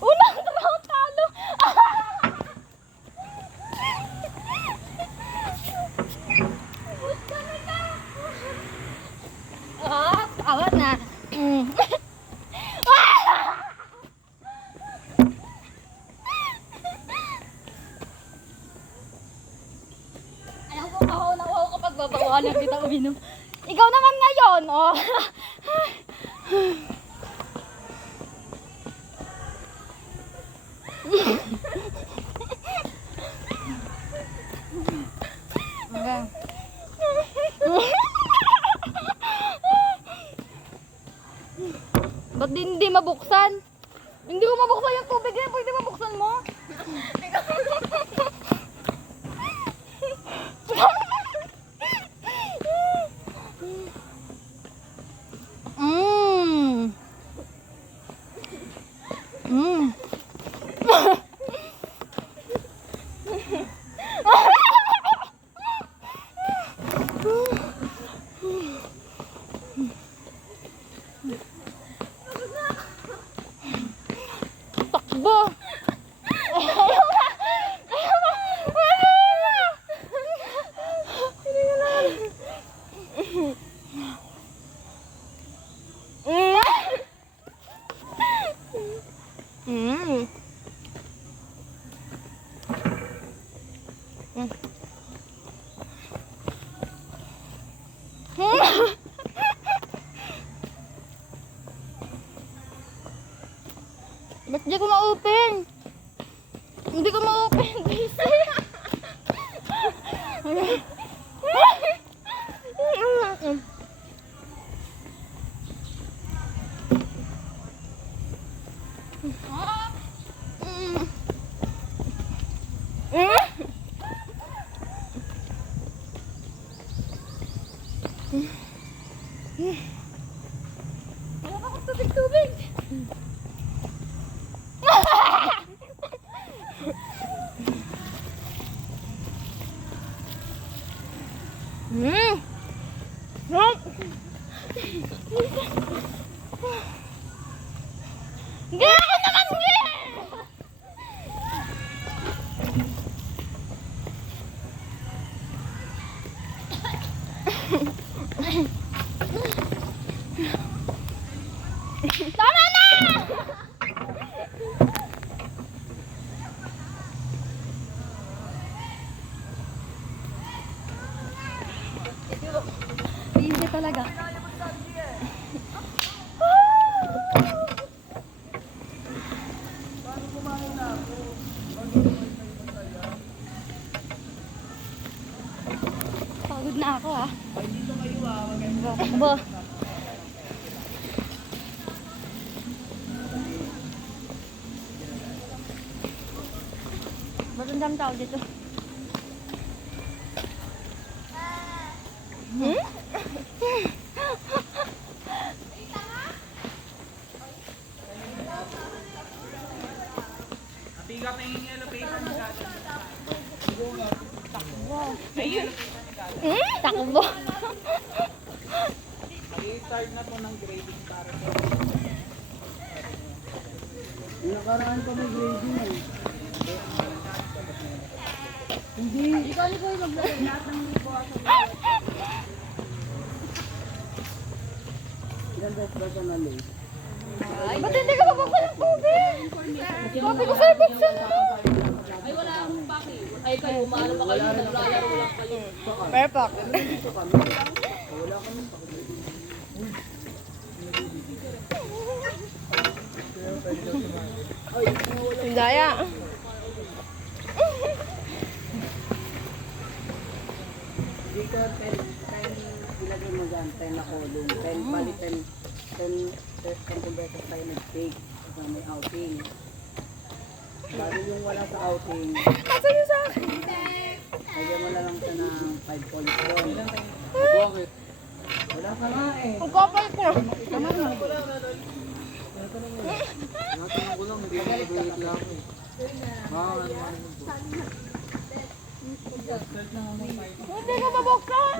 Unang round talo. Awat na. Alam ko kaho na ako kapag babawalan kita uminom. Ikaw naman ngayon, oh. Okay. Ba't hindi mabuksan? Hindi ko mabuksan yung tubig na. Pwede mabuksan mo? Mmm. Mmm. Takbo. Ba't di ko ma-open? Hindi ko ma-open, guys. Wala pa akong tubig-tubig. Gaya naman gaya! Tama na! Easy talaga. Pagod na ako ah. Dito kayo maganda. Takbo. Ba't ang dami tao dito? Piga pa yung yellow paper na gano'n. Takbo. Ay, yellow paper na gano'n. Takbo. Mag-i-start na po ng grading para sa... Nakaraan pa may grading eh. Hindi. Ikaw ni ko yung maglagay lahat ng libo sa ilan beses ba siya na-late? Ba't hindi ka mabuksan ng tubig? Sabi ko sa'yo, buksan mo. Ay, wala akong paki. Ay, kayo, maano ba kayo? Naglalaro lang kayo. Perfect. Dito kami. Wala kami Daya. dito 10 ilagay mo dyan, 10 na kolong. 10 bali 10 beses tayo nag-take. Kasi may outing. Bali yung wala sa outing, Asa niyo sa akin? lagyan mo na lang siya ng 5 points doon. Bakit? Wala ka nga eh. Ang kapal ko. Tama na. Natanong ko lang, hindi ko nag-wait lang eh. Hindi ko babuksan.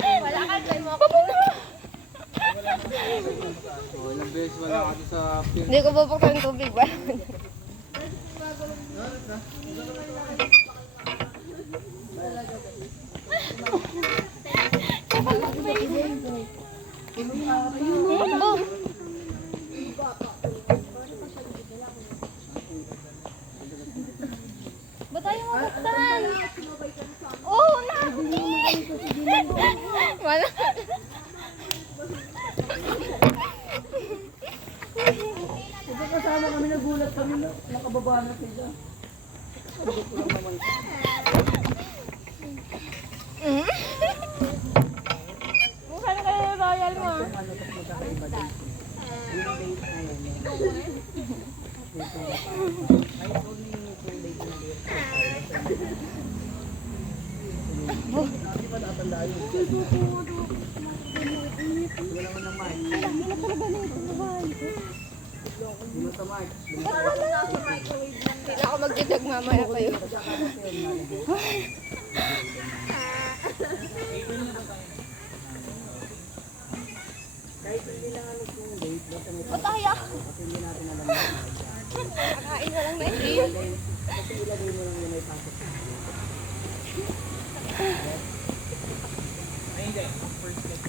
Wala ka, try mo ako. Ilang beses wala kasi sa Hindi ko babuksan yung tubig ba? Ba't tayo mabuksan? Oo na! Wala. Ito kasama kami, nagulat kami na nakababa na sila. Sagot ko lang naman. Buksan ka na yung royal mo. Ano kasi magkakaiba din. Yung date na yun. Ay, ito ni yung date na yun. Hindi ba nakatandaan yun? Wala naman ng mic. Wala talaga na ito na ba? Hindi mo sa mic. Hindi na ako magdidag mamaya kayo. Kahit hindi na ano yung date, basta may Pataya! kasi hindi natin alam. Kakain na lang na hindi. Kasi ilagay mo lang yun ay pasok. Ay, hindi. First step.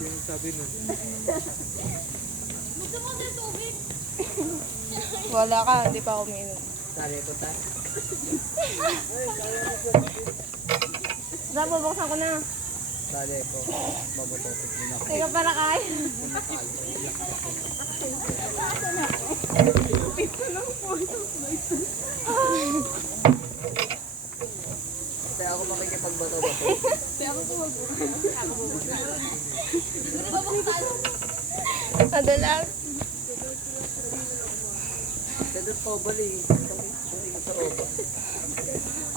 Yung sabi nun. Wala ka, hindi pa ako uminom. Sari ko ta. Diba, bubuksan ko na. Sari ko. Babotopit din ako. Teka para kain. Kaya ako makikipagbato-bato. Ano lang? Kaya po bali. Hindi ko sa oba.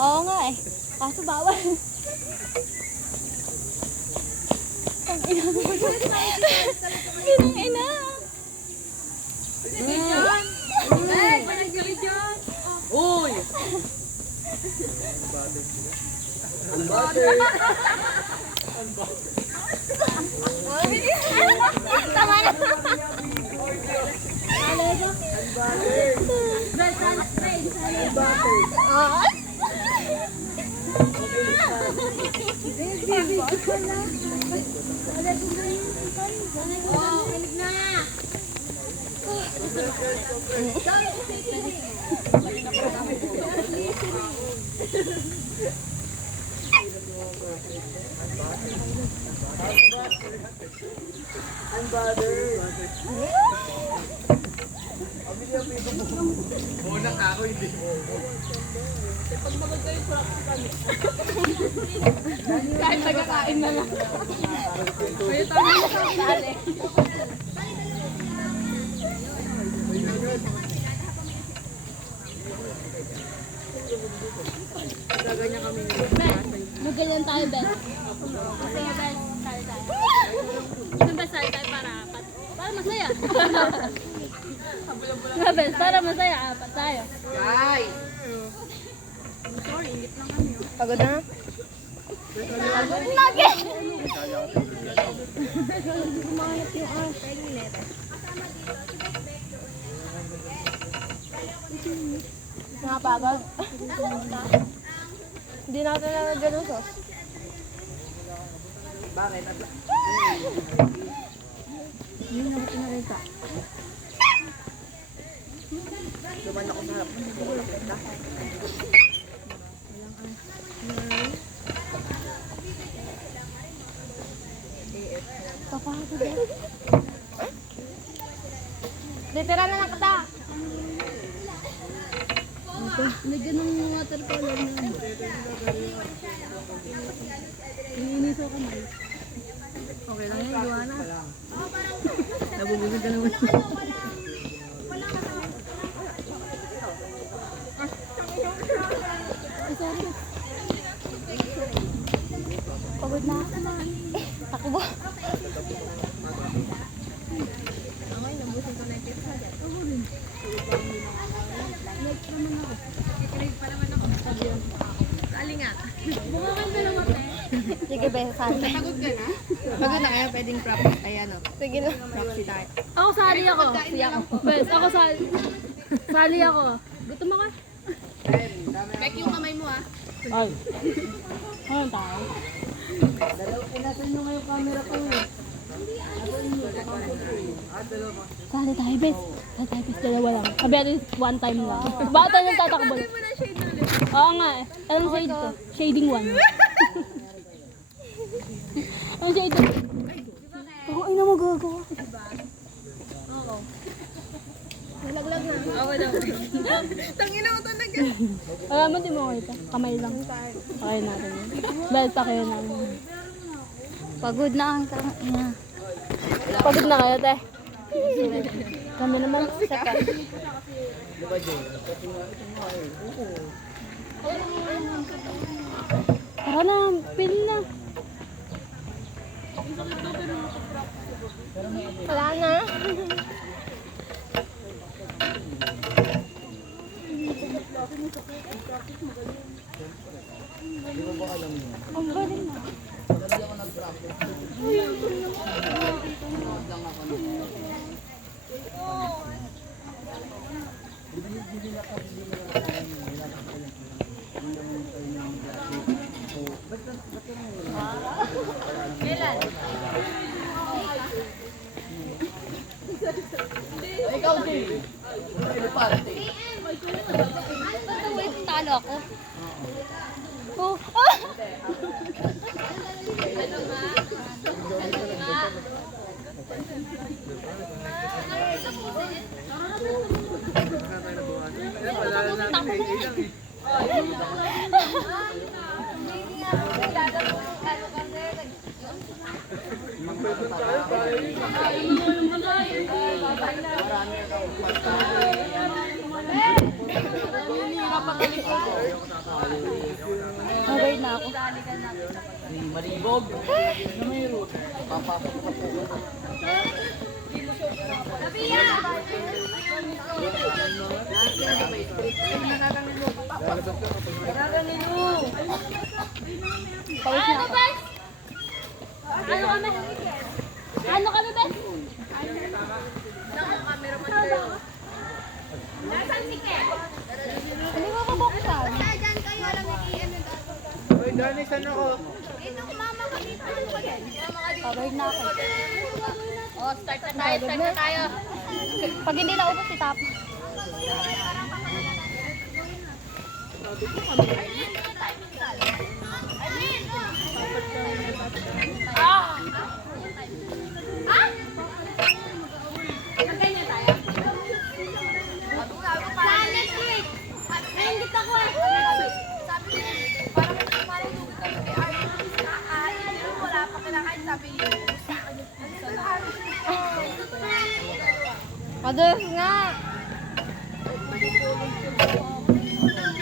Oo nga eh. Kaso bawal. Ang ina mo. Ginang ina. Uy! Ang butter! Tama na. Ah. Ang butter! Unang ako, hindi mo. Kahit nagkakain na lang. Maganyan tayo, Bes. Kasi nga, Bes, sali tayo. Yung Bes, sali tayo para masaya. Nga, Bes, para masaya. Apat tayo. Ay! Pagod na? Pagod na agad! Nakapagod. Hindi natin nalagyan ng sauce. Bakit? Hindi na pinarita. Duman ako sa harap. Hindi ko nakita. Papagod na. Litera na lang kita. Lagyan ng watercolor na. Iniiniso ka man. Okay lang yan, gawa na. Nabubusog ka naman. beses sali. Pagod ka na? Pagod na kaya pwedeng practice. Ayan o. Sige na. Proxy tayo. Ako sali ako. Bes, ako sali. Sali ako. Gutom ako. Bek yung kamay mo ah. Ay. Ano tayo? Pinasan nyo nga yung camera ko eh. Sali tayo, Bes. Sali tayo, Bes. Dalawa lang. Sabi natin, one time lang. Baka tayo nang tatakbo. Oo nga eh. Anong shade to? Shading one. Anong shade to? Oo, ay na mo gagawa. Tangina mo talaga. Alam mo, di mo kita. Kamay lang. Pakain natin yun. Bel, pakain natin. Pagod na ang ina. Pagod na kayo, te. Kami naman. Saka. Tara na, pil na. Wala na. Ang galing na. Ikaw, Jay. Wait, talo ako. Oh. Wala na natin ilang eh. Okay na ako. Maribog. Ano mayroon? Papasok ka po. Ano, Bes? Ano kami? Ano kami, Bes? Hindi mo mabuksan. Uy, Dani, saan ako? Pagod na ako. Oh, start na tayo. Pag hindi naubos si Tap. Madalas nga.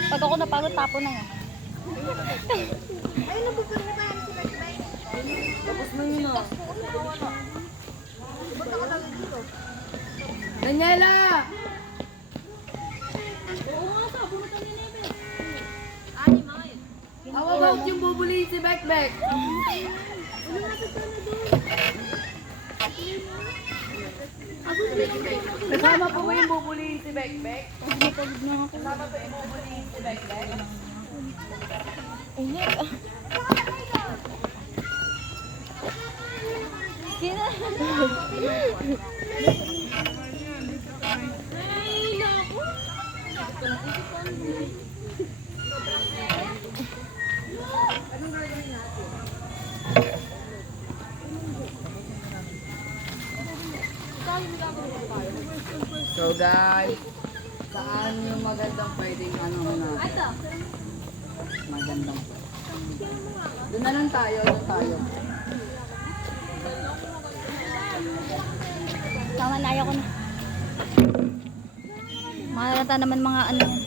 Pag ako napagod, tapo na yan. Daniela! How about yung bubulihin si Bekbek? Kasama po ba yung bubulihin si Bekbek? Kasama po yung bubulihin si Bekbek? So guys, saan yung magandang pwedeng ano na? Magandang. Doon na lang tayo, doon tayo. Tama na, ayaw ko na. Mahalata naman mga ano yan.